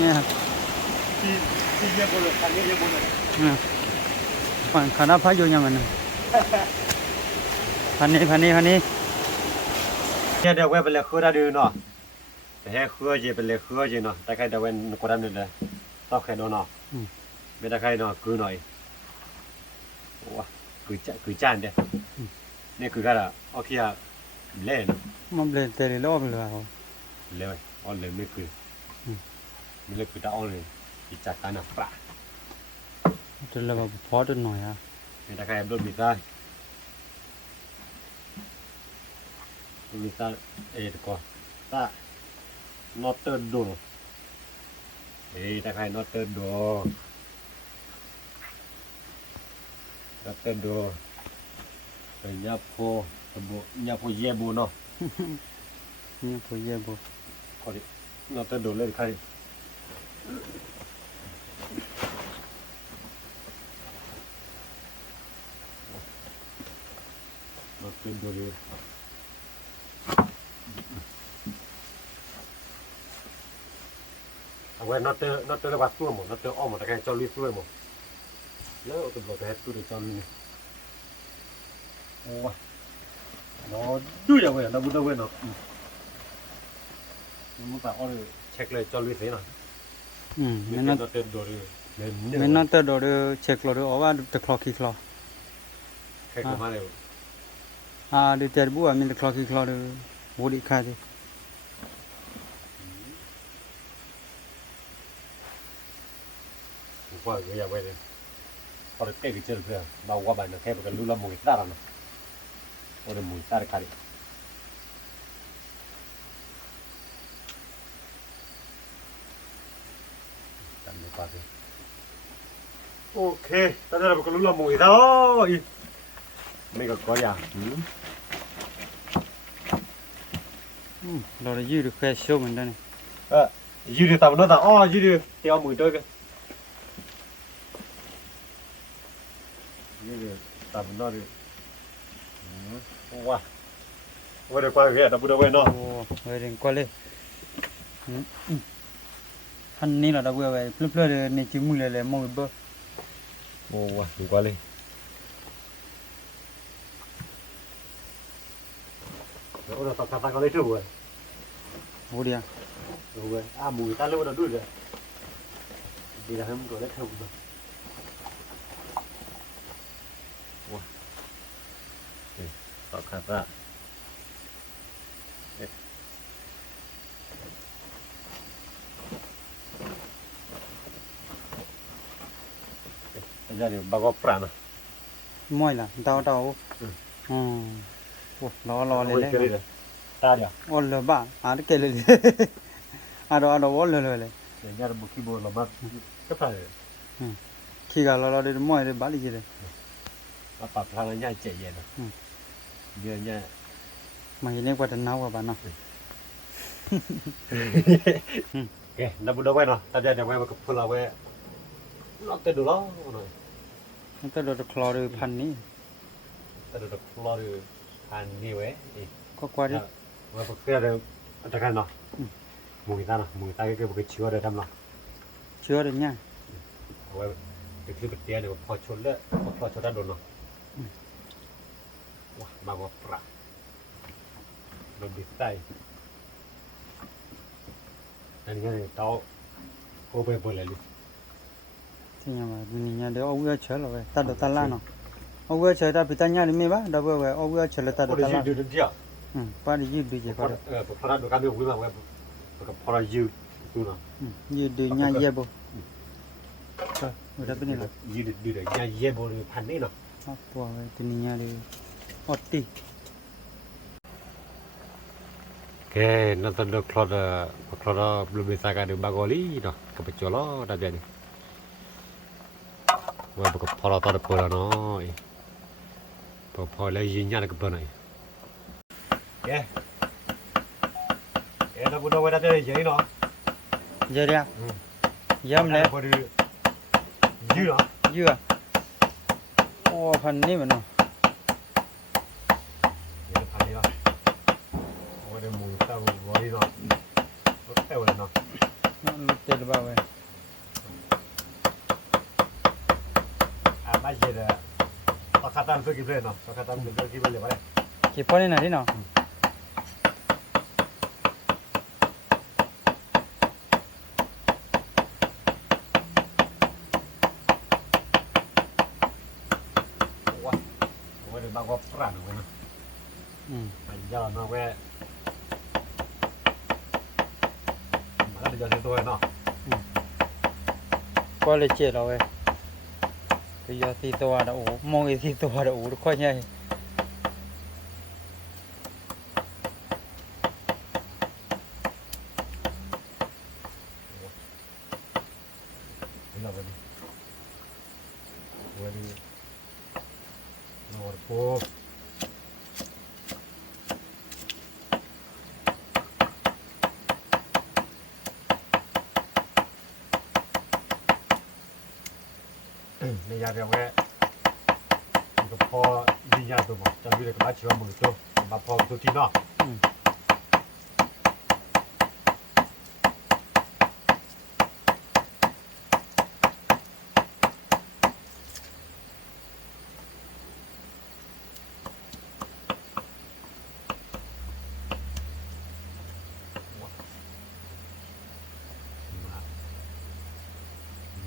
Nha. Còn khả năng phải vô nhà mình. Phần này. Nghe được về khứa ra đưa nó. Thế khứa gì nó. Ta cái đầu bên có đam được là tao khai nó. Bên ta khai nó cứ nói. Cứ chán đấy. Nên cứ ra là ok à lên. Mà lên tới đó rồi vào. Lên, on lên mới cứ. Mới lên cứ ta on lên. Thì chặt cái nào phá. Tôi là vào phó tôi nói à. Người ta khai em đốt mì ra. Mì ta được coi. Ta nó tên đồ. Ta khai nó tên đồ. Nó tên đồ. Nhà phố dê bù nó. Nhà phố dê bù. Có đi. Nó tên đồ lên khai. Nó tên đồ đi. Vậy nó tên là bát xuôi một, nó tên ôm một cái cho ly xuôi một. Lỡ tôi bảo cái tôi để cho ly. Ôi, nó đuôi ra vậy, nó bút đâu vậy nó. Nó muốn bảo ôi check lại cho ly thế nào. Nên nó tên đồ đi. Nên nó tên đồ đi check lo đi, ở vào the clock key clock. Check của mà này. À, đi chơi bùa mình the clock key clock đi, bố đi khai đi. Qua cái nhà vậy đi. Có cái chơi được bao qua bàn nó cái lú la mùi ta rồi nó. Ôi mùi ta được khai đi. Ok, ta đây là một cái lúa là mùi đó. Mấy cái có gì? Rồi là dư được khoe show mình đây này. Dư được tao nó tao, dư được theo mùi tôi kìa. Dư được tao nó được. Wow. Quay được qua cái đó bữa đâu quên nó. Rồi đến qua lên. Hắn ní là đã vừa về, plấp này chỉ mùi là mùi bơ. Wow, đi qua lên. Nó tao có lấy chưa rồi. Vô đi à? Rồi, mùi ta lâu rồi đuổi rồi. Đi là không có lấy không rồi. Wow. Tao khát ra. Giờ thì bao góp phản à? Môi là tao. Lo lên. Ta đi à? Ôn lờ ba, nó kêu lên. Đó ôn lờ. Để nhà một khi bồ là mất cấp phải. Khi cả lo đến môi đến bán đi gì đây? Nó tập thằng nhà chạy vậy nè. Giờ nhà มาเห็นเนี่ยกว่าจะหนาวกว่าบ้านเนาะ แกดับบุดไว้เนาะตัดใจเดี๋ยวไว้กับพวกเราไว้นอกแต่ดูแล้วหน่อย มันก็โดนคลอหรือพันนี้ แต่ดูพวกเราดูผ่านนี่ไว้อีก ก็กว่าดิ ไว้พวกเพื่อนเราตะกันเนาะมุงตาเนาะมุงตาก็คือเชื้อได้ทำเนาะ เชื้อเดี๋ยวนี้ เอาไว้จะคือเป็นเตี้ยเดี๋ยวพอชนแล้วพอชนได้โดนเนาะว้ามากกว่าปลาโดนดิบใต้อันนี้เต้าโอ้ไปเปิดเลยดิ ที่ยังว่ามีเนี่ยเดี๋ยวเอาเวเชื้อเราไปตัดตัวตาล่าเนาะเอาเวเชื้อตัดพิจารณาหรือไม่บ้าดับเบิลไปเอาเวเชื้อตัดตัวตาล่า ดูเดียว ป้าได้ยืดดูเจ็บ พอพอเราดูการดูวิ่งมาเว้ยกับพอเรายืดดูเนาะ ยืดดูเนี่ยเย็บบ่ก็เวลาเป็นนี่ละ ยืดดูเลยยังเย็บบริพันนี่เนาะ ตัวไปตัวนี้เนี่ยเลยอดตี แกนั่นตอนเราคลอดบลูเบซ่ากันดูบางกอลีเนาะกับไปจอลอได้ยังว่ากับพอเราตอนเปิดเนาะพอแล้วยืนยันกับเปิดหน่อยแกเราพูดเอาไว้ได้ยังเนาะ เยอะเลยย้ำเลย พอดียืดเนาะ ยืดโอ้พันนี่มันเนาะ เดี๋ยวพันนี่เนาะโอ้ยเดี๋ยวมูตาบอลีเนาะรถเต้าเลยเนาะ ลุกเตะหรือเปล่าเว้ย ไม่ใช่เลยตอคาตันเพื่อกินเลยเนาะตอคาตันเพื่อกินเลยว่าเลย กี่พอนี่นะที่เนาะ ว่าเดี๋ยวบางก็ปราณเลยนะมันยาวเนาะแว่มันก็เดี๋ยวจะตัวเนาะ ก็เลยเจ็ดเราเว้ยก็ยอดตีตัวนะโอ้มองอีกทีตัวนะโอ้ค่อยใหญ่ นี่เราไปดิวันนี้นอนโผในยามเดียวแว่ก็พอยืนยันตัวบอกจำอยู่เลยกับบ้านเชื่อมือตัวมาพอตัวที่เนาะ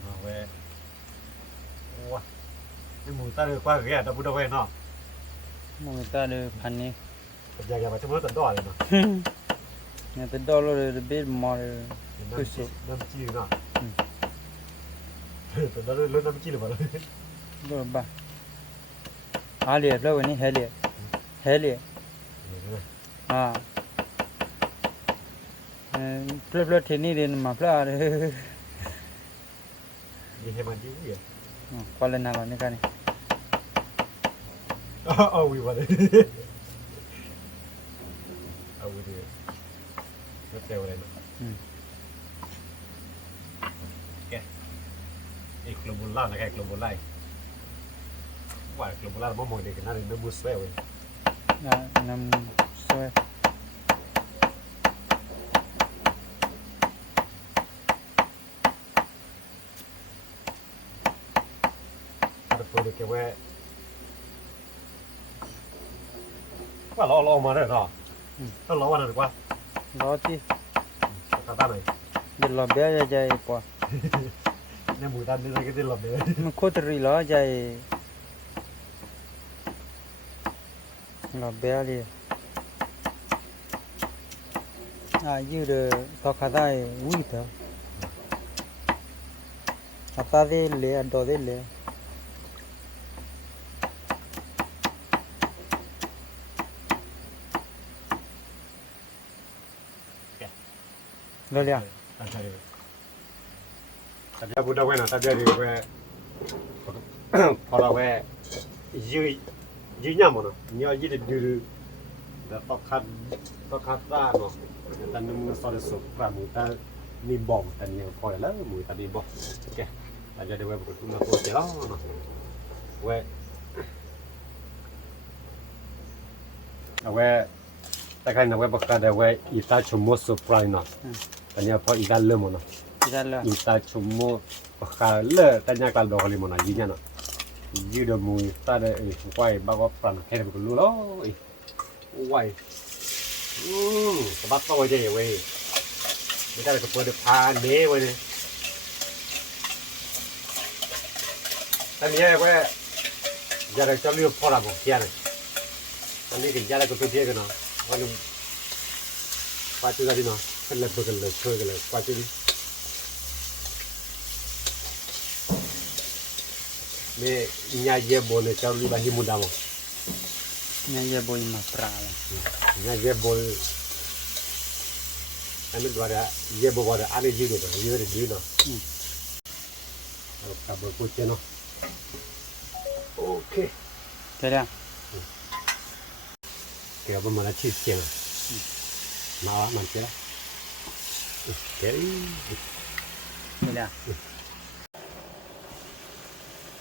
มาเว้ยว้าไม่หมูตาเลยกว่าแกดับบุดเอาไว้เนาะ มองตาเลยพันนี้ อยากมาชั่วโมงตัดดอเลยเนาะ เนี่ยเป็นดอลลาร์เบสมอล น้ำจีเนาะตัดดอเลยน้ำจีหรือเปล่า ก็บ้าอาเลียแล้ววันนี้เฮเลียเพลย์เทนนี่เดินมาเพลย์เลย ยี่ให้มันยิ้มเหรอ พอเล่นน้ำนี่กันนี่ เอาวิวเลยเอาวิวไม่เซลอะไรเนาะแกอีกลมบุญล่านะแกลมบุญไล่ว่ากลมบุญล่ามองเด็กนั่นเป็นมุสเซ่เว้ย น้ำสวย ถ้าตัวเด็กแกว่าว่าเรามาได้เนาะต้องรอวันนั้นกว่า รอที่ ตาตาหน่อย เดี๋ยวรอเบี้ยใจปะ เนี่ยหมูตันนี่ก็จะหลบเลย มันโคตรรีรอใจรอเบี้ยเลยยืดต่อขาได้วิ่งเถอะตาเดเลยดอเดเลยเลยอ่ะ ตัดยาบุดเอาไว้นะตัดยาดีไว้พอเราไว้ยืดยามมั้งเนาะยืดยืด แล้วต้องคัดซ่าเนาะแต่นึงมันสอดสุกปลาหมูตานี่บ่องแต่นี่พอแล้วหมูตานี่บ่โอเคอาจจะได้ไว้บุกมาตัวเจ้าเนาะไว้เอาไว้แต่ใครนะไว้บอกกันได้ไว้อีตาชมโมสุปลายเนาะตอนนี้พออีกันเริ่มเนาะ ที่ด้านละ อีตาชมโมบอกกันเลิกแต่เนี่ยกันดอกเลยมันนะยี่เนี่ยเนาะยืดมือตาได้ไว้บ้าก็ปลาแค่ได้ก็รู้แล้วไว้สะบัดตัวไว้เดี๋ยวไว้ไม่ได้ก็เปิดพาเนี้ไว้เลยตอนนี้ไว้จะได้จะเลือกพอละบอกเทียนตอนนี้ถึงจะได้ก็ตัวเทียกันเนาะวันนึงปาจุดอะไรเนาะเป็นเล็บกันเลยช่วยกันเลยปาจุดนี่ยาเย็บบนเนี่ยจะรู้ว่าหิมุดาว เนี่ยจะบอยมาปลาเลย ยาเย็บบนอันนี้ว่าเย็บบว่าอะไรยืดเลยยืดเลยยืดเนาะเอากลับมาพูดเนาะโอเค ใช่แล้ว เกี่ยวกับมันชีสเชียงมามันเจ้าเก๋ ใช่แล้ว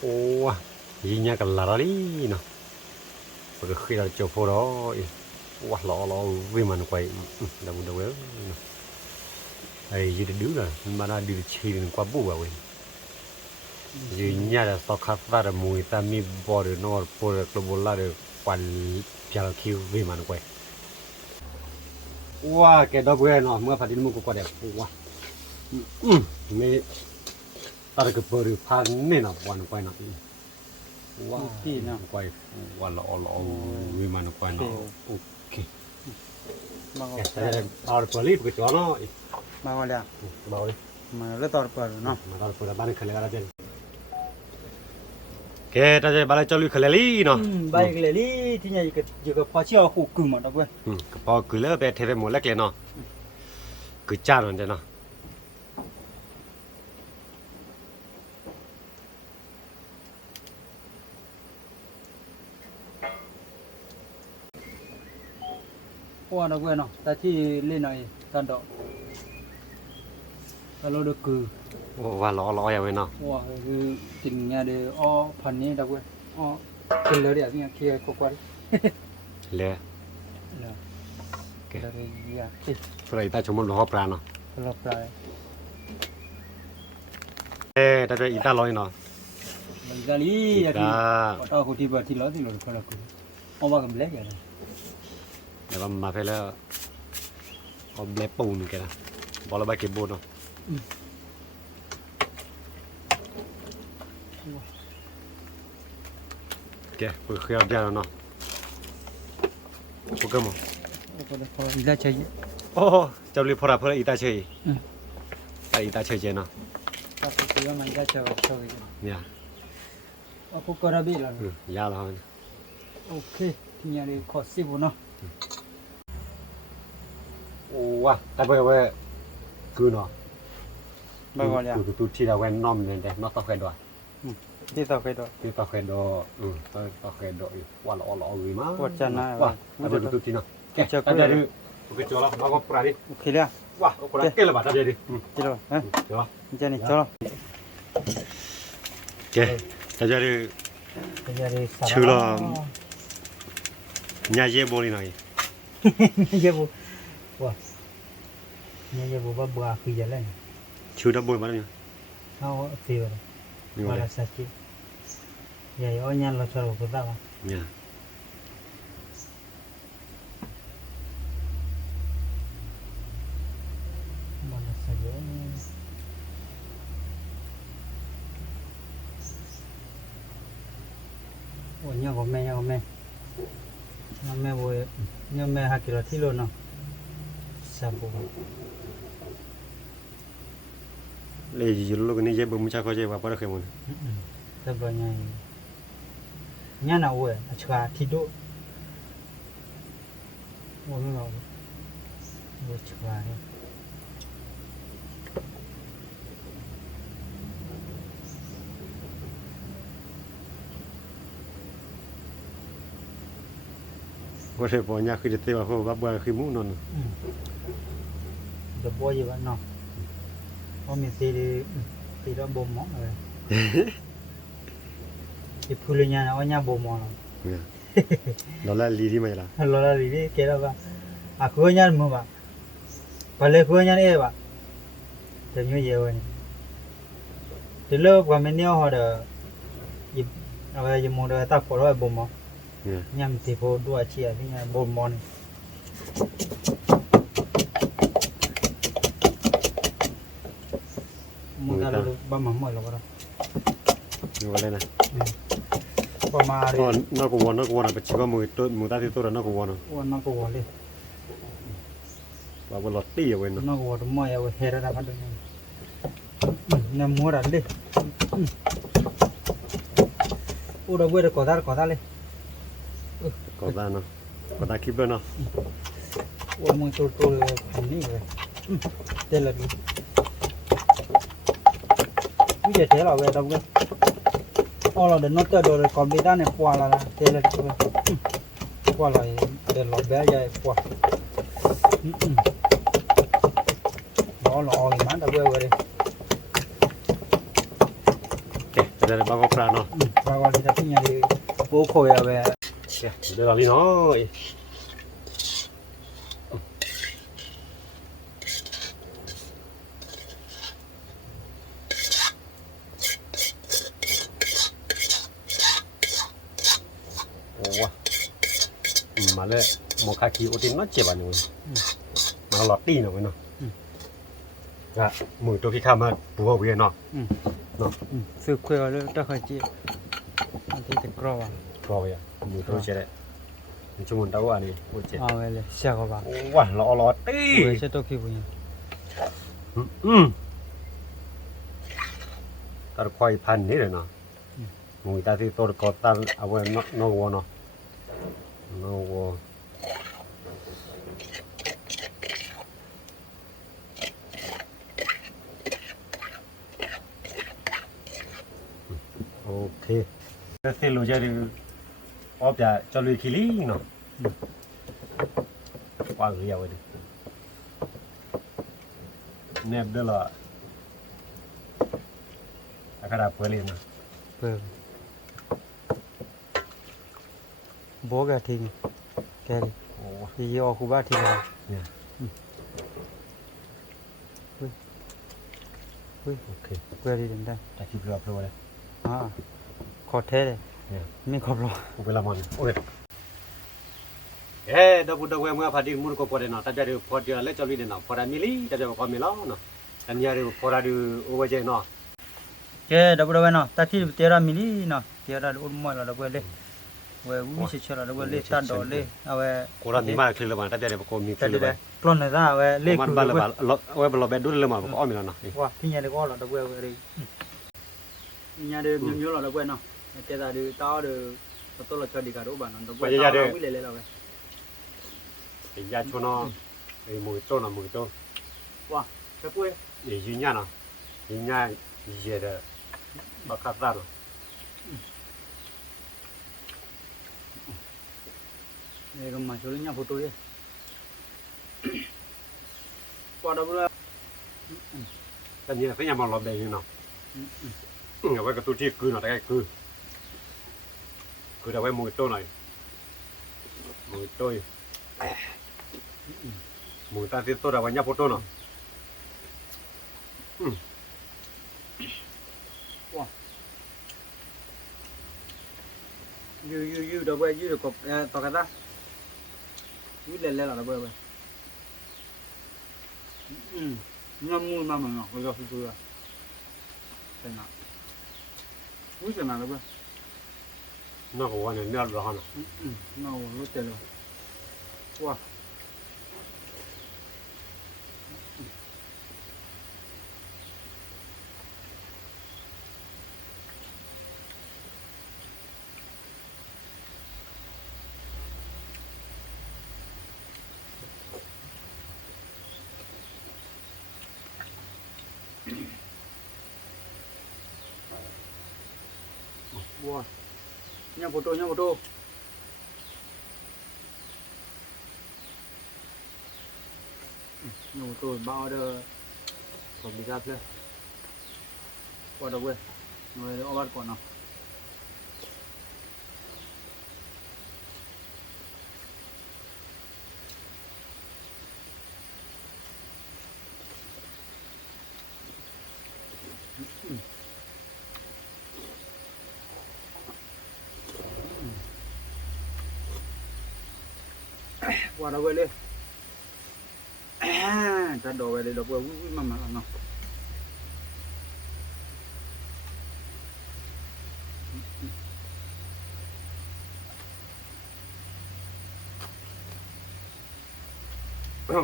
โอ้ยเนี่ยกันละลีเนาะพอเราขึ้นเราจบพอเราว้าล้อวิ่งมันไปเดาเนาะไอ้ยืดดื้อเลยมันน่าดื้อชีนกว่าบัวเว้ยยืนเนี่ยจะสักขัดตาหมูตามีบอร์นอร์ปอร์กลบลาเดควันพิลคิววิ่งมันไปว้าแกดับเบิลเนาะเมื่อพัดดินมุกก็ได้ว้าไม่ตาเก็บริพันนี่นะวันไปนะว้าที่นะไปวันละวิมันไปนะโอเคมาก็ แต่ตอนเปิดรีบก็จอเนาะ มาก็แล้ว มาเลย มาแล้วตอนเปิดเนาะ มาตอนเปิดบ้านเขาเลยอะไรเจนแกถ้าจะบ้านจะลุยเขาเลยเนาะ ใบกเลยลี่ที่เนี่ยอยู่กับพอเชี่ยวคู่กึ่งหมดแล้วเว้ย ก็พอคือเลิกไปเทไปหมดแล้วเลยเนาะคือจ้าหน่อยเนาะ ว่าเราเว้ยเนาะแต่ที่เล่นหน่อยตอนดอกแต่เราดูคือ โอ้ว่าล้ออย่างไว้เนาะ ว่าคือติ่งเนี่ยเดี๋ยวอ้อพันนี้เราเว้ยอ้อเป็นเลยเดี๋ยวเนี่ยเคลียร์กว่า เลย เนาะเดี๋ยวเรียกติด เพื่อไอ้ตาชมมันหล่อปลาเนาะ เราปลาย ถ้าจะอีตาลอยเนาะ มันก็ลี่ อี ที่ ตา ว่าต่อคนที่บ้านที่เราคนละคือเอาว่ากันเล็กอย่างนั้น แล้วก็มาไปแล้วเอาเบลปูนกันนะบอลใบเก็บบูนเนาะแกเปิดเครื่องเดียวเนาะโปเกมอน พออีละใช่ โอ้จะรีบพอรับเพื่ออีตาเฉยแต่อีตาเฉยเจเนาะ ก็คือว่ามันจะเจอกัน เนี่ย เอาพวกกระบี่ละ ยาวแล้ว โอเคที่เนี่ยเดี๋ยวขอสิบเนาะ โอ้ว่ะแต่เพื่อว่าคือเนาะ บางคนเนี่ย คือตัวที่เราเว้นน้อมเนี่ยแต่นอกตะเคียนด้วย ที่ต่อไปต่อ ที่ตะเคียนดอตะเคียนดอว่าล้อวิมา ปวดจันนะ ว่าแต่ตัวที่เนาะแกแต่เดี๋ยวโอเคจอแล้วมาก็ปราดิ โอเคแล้ว ว่าโอเคเกล้าบ้าเดี๋ยวดิ จิโร่ฮะ เดี๋ยว จะนี่จิโร่ แกแต่เดี๋ยว ชื่อเรา ญาเย่บริหน่อย เยอะบุว่าเนี่ยเยอะบุบ้าบ้าคือจะเล่น ชื่อดับบนมาเนี่ย เอาตีวัน นี่ มา ว่า ละสักทีใหญ่อ้อยยันเราชอบกูตั้ง เนี่ย มาละสักทีโอ้ยยังก็แม่ยังแม่ยังแม่บุยยังแม่หักกิโลที่โลเนาะสับบุ เลยอยู่ลูกนี่เย่บุมุชาเขาเย่ว่าปะเคยมัน แต่บ่ยังยังน่ะเว้ยอาชกาที่ดูโอ้ยเราเว้ยชกาเนี่ย có thể bỏ nhà khi để tiêu vào bờ khi mũ non the boy vậy nó mình thì đó bom món rồi thì phụ lên nhà nó nhà bom món đó là lý đi mày là lo là đi cái đó à cứ nhà mua bà bà lấy cứ nhà này bà thì như vậy rồi thì lớp và mình nhau họ được dịp rồi dịp một đời ta phổ rồi bom món nhằm thì phổ đua chia cái nhà bom món mua ra được ba mắm mồi rồi đó như vậy này ba mà đi nó cũng ngon là chỉ có mùi ta thì tôi là nó cũng ngon nó cũng ngon đi và một lọt tỉ ở bên nó cũng ngon mồi ở hè ra bắt được nem mua ra đi u đâu quên được cỏ ta lên có ta kíp bên nó u mua tôi hành đi rồi đây là đi bây giờ thế là về đâu cơ là đến nó tới rồi còn bị ta này qua là thế là qua là để lọt bé dài qua nó lò thì mát đã quên rồi đi đây là bao gốc ra nó và còn thì ta thích nhà đi bố khôi à về đây là đi nó mà lẽ một khai khí ô tin nó chè bạn rồi mà lọt đi rồi nó dạ mùi tôi khi khám mà bùa về nó sự khuya rồi ta khai chị thì cái cỏ à rồi mùi tôi chè đấy chúng mình đâu à này ôi chè vậy là xe của bạn wow lọt đi với xe tôi khi vui ta khoai pan đấy rồi nó mùi ta thì tôi có ta à vậy nó ngon ok cái xe lôi ra đi ốp ra cho lùi khí lý nó qua người yêu đi ném đó là cái đạp quay lên bố gà thì cái đi vô khu ba thì là ok quay đi đến đây ta kịp gặp rồi đấy khó thế đấy mình khó rồi ok làm món ok ê đâu em phải đi mua cái bột này nó taจะ bột lấy cho đi nó bột mili taจะcó milo nó anh nhớ được bột đi over chơi nó cái đâu nó ta chỉ 13 mili nó 13 ôn mồi là đâu quên về uống sẽ cho là đâu quên tan đổ lên về cô ra mình mà khi là bạn taจะcó mi khi là bạn plon này ra về lên mà bạn là lo bé đút lên mà có milo nó wow cái nhà này có là đâu quên về đi nhà đây nhớ là đâu quên nào cái là đi tao được tôi là cho đi cả đỗ bản nó quên tao biết lên rồi thì ra cho nó thì mùi tô là mùi tô wow cái quê thì duy nhất nào duy nhất gì đó bác khát ra rồi này cầm mà cho lên nhà photo đi qua đâu rồi tất nhiên phải nhà mà lọt đầy như nào ở đây cái tu chi cư nó cái cư đâu cái mùi tô này mùi tôi mùi ta tiếp tôi là nhà photo nào you đâu quay you được cột to cái ta you lên là đâu quay năm mươi mà mình ngọc rồi rồi thế nào you thế nào đâu quay nó có quan này nó hả nó lúc tiền rồi wow wow nhau photo หนูตัวบ้าเด้อผมดีครับเลยก่อนเอาเว้ยหนูเอาบัตรก่อนเนาะก่อนเอาเว้ยเลยจะโดนไปเลยดอกเว้ยวิ่งมาเนาะ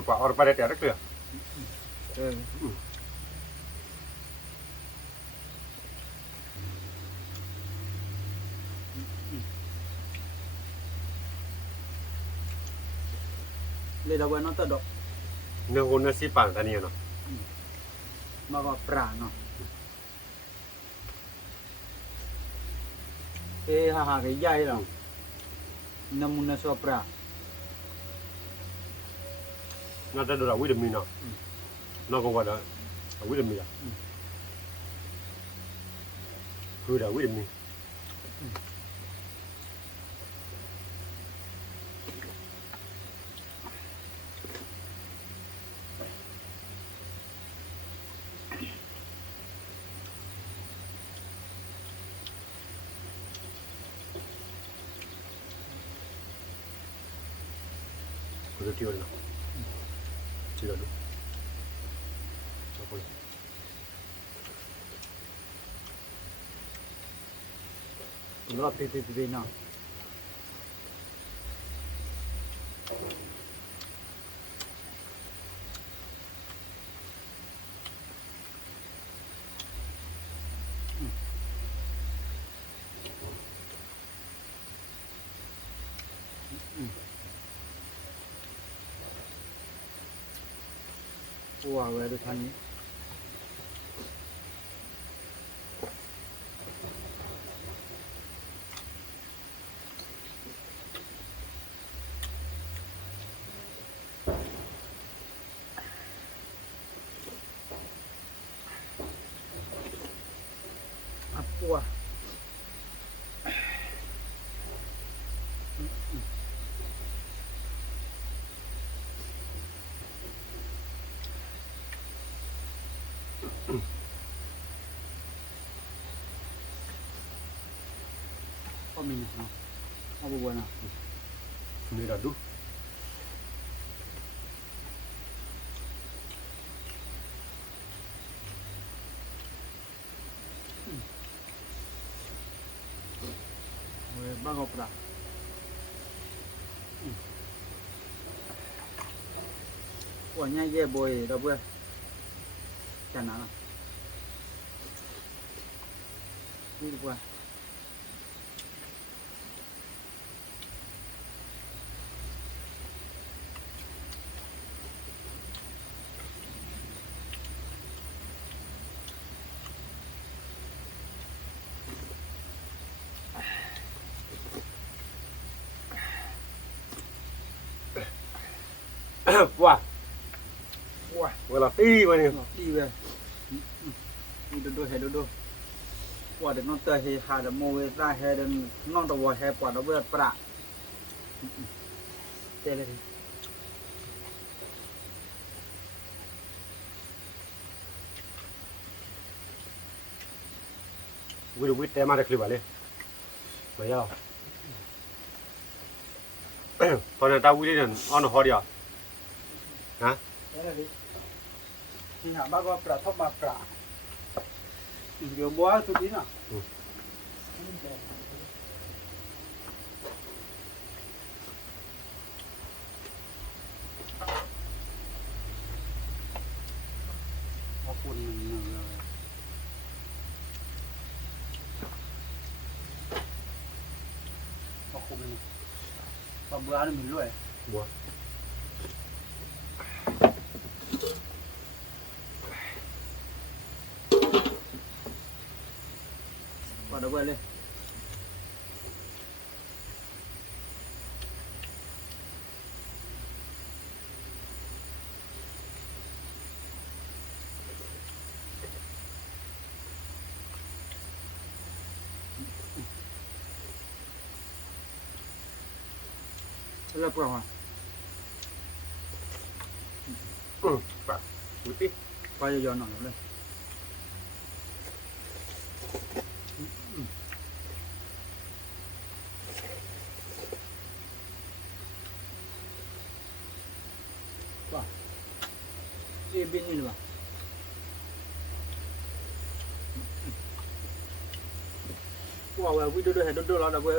quả ở bên đây rất được เออเลยดอกเว้ยเนาะตัดดอก nếu hôn nó xí bằng ta nhiều nó มาก็ปลาเนาะฮ่าๆก็ใหญ่แล้วน้ำมันน่ะชอบปลา nó ra được là vitamin nào nó còn gọi là vitamin à cứ là vitamin có tiêu nào chỉ là đúng nó pi nào wow về được thành wow có mình nào có buồn nào như là đúng bác học đã của nhà dê bồi đâu bữa chả nào đi qua wow wow gọi là ti mà nè đi về đi đôi hè đôi quả để nó tơi thì hà để mua về ra hè để non tàu hè quả nó vừa bạ tê lên vui vui tem mà được liền vậy đâu còn là tao vui đi nên ăn nó đi à hả thế là đi thì hả bác có bạ thóc bạ giờ búa tôi tí nào có cuốn mình có cuốn mình còn bữa ăn mình lùi búa quả đầu quay lên แล้วปล่อย ปะอุติ ไปย้อนหน่อยเลยว่าเอบินนี่หรือเปล่าว่าวิดีโอให้ดูๆแล้วนะเว้ย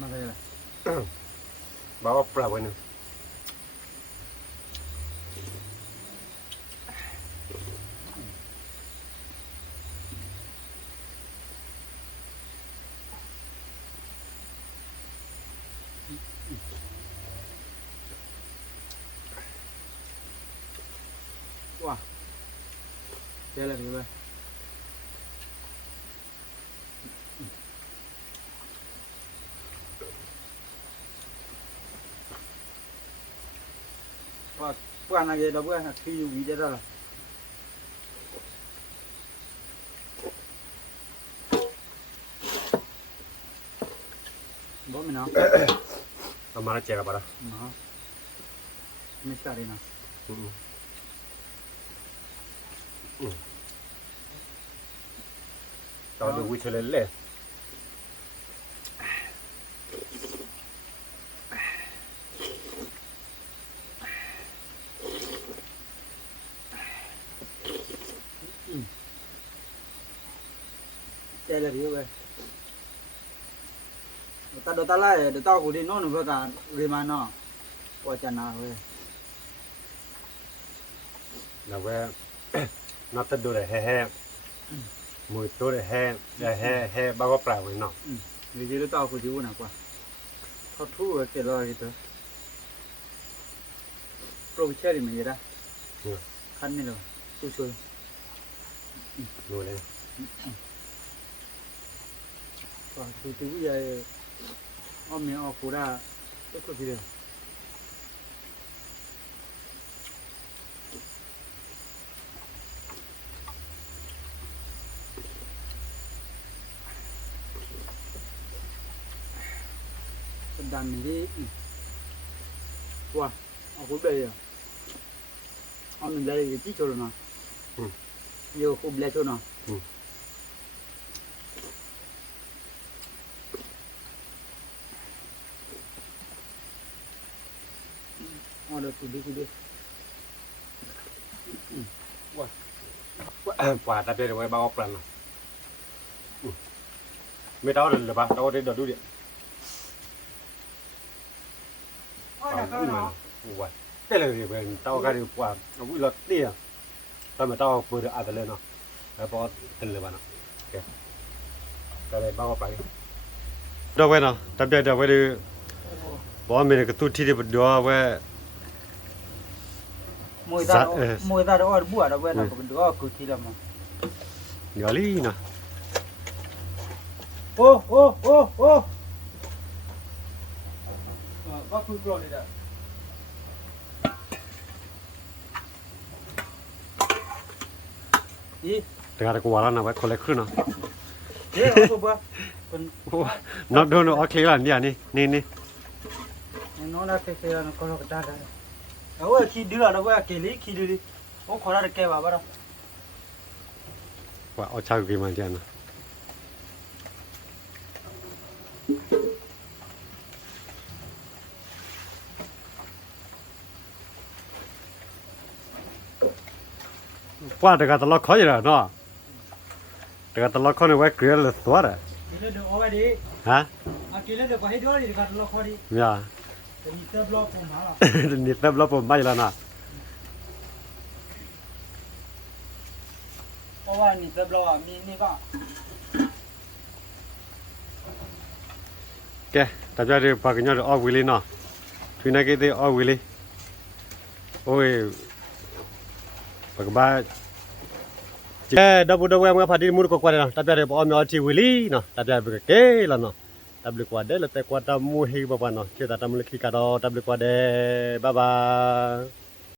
มาเลย บอกว่าปลาไว้หนึ่ง哇，别了，别了。哇，不然那个都不然可以围着的了。บ่มีเนาะ เอามาแล้วแจกกับปลา เนาะไม่ใช่เลยนะ ตอนดูวิชเลนเลย ใจเลยพี่เว้ยตาดูตาไล่เดี๋ยวตากูดีโน่นเพื่อการเรียมาเนาะปอจันนาเว้ย แล้วว่านัดดูเลยแห่มือตัวเลยแห่บ้าก็ปลาไว้เนาะ เดี๋ยวจะตากูดีอุ่นกว่าเขาทู่เจ็ดร้อยกี่ตัวโปรเชอร์มันเยอะนะคันนี่เลยช่วย ดูเลย ว่าดูใหญ่อ้อมเนี่ยออกกูได้ก็คือเดียวดันนี่ว่าเอาคุณไปอ่ะเอาหนึ่งเลยที่โชว์นะโยคุบเลโชว์นะอ๋อเดี๋ยวคุณดูว่าปลาตัดได้ไว้บ้าก็ปลาเนาะไม่ต้องเลยป่ะต้องได้ดูดิว่าแต่เลยเป็นเต้ากันดีกว่าเอาวิลล์เนี่ยตอนมาเต้าเปิดอาจจะเลยเนาะแล้วพอถึงเลยป่ะเนาะโอเคก็เลยบ้าก็ไปดอกไว้เนาะตัดได้ดอกไว้ดูบอกว่ามีกระตุ้นที่ได้บดดอกไว้มวยตาเดี๋ยวบัวเดี๋ยวเว้ยนะก็เป็นดอกกูทีละมั้ง เดี๋ยวลีเนาะ โอ้ว่าคุยกรอนเลยจ้ะอี แต่การกูว่าแล้วนะไว้คนละครึ่งเนาะ เฮ้ยเอาตัวเป็น นอตโดนโอเคแล้วเนี่ยนี่ น้องน่าเสียนะคนละกระดาษเอาไว้ขี้ดื้อนะเว้ยเกลี่ขี้ดื้อโอ้ขอได้แก่บ้าบ้า ว่าเอาชากี่มันเจนะว่าแต่การตลอดข้ออยู่แล้วเนาะแต่การตลอดข้อในไว้เกลือเลยตัวอ่ะ กินเลยเดี๋ยวเอาไว้ดิ ฮะ กินเลยเดี๋ยวไปให้ด้วยดิการละครดิ เนี่ย จะมีเติมรอบผมหาหรอ นี่เต็มแล้วผมไม่แล้วนะ เพราะว่านี่เติมรอบมีนี่ก็ แกแต่จะเรียกปากกันยอดออกวิลีเนาะทุนนักเตะออกวิลีโอ้ยปากบ้าแกดับดับแวมกับพอดีมุดก็กว่าเนาะแต่จะเรียกออกมีออทีวิลีเนาะแต่จะเรียกเกล้เนาะ ตับลึกกว่าเด้อแล้วแต่กว่าตามูฮีบ่ว่าเนาะเชื่อตาตามูลคีกาดอตับลึกกว่าเด้บ๊ายบาย